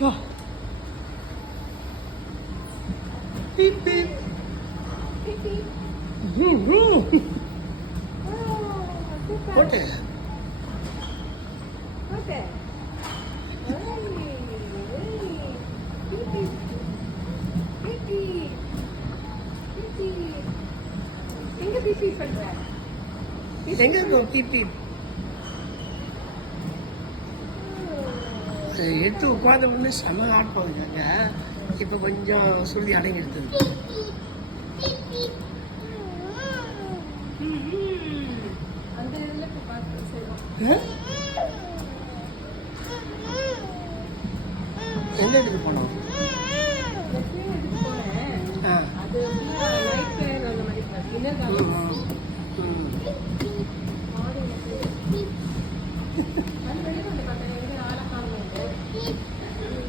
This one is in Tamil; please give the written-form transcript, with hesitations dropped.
அப்பா பீப் பீப் போட்டு எங்க இருக்கும் பிபி எடுத்து உட்காந்த உடனே செம ஆட் போகுதுங்க. இப்போ கொஞ்சம் சொல்லி அடங்கி எடுத்தது. எந்த இடத்துக்கு போனோம்? ஆ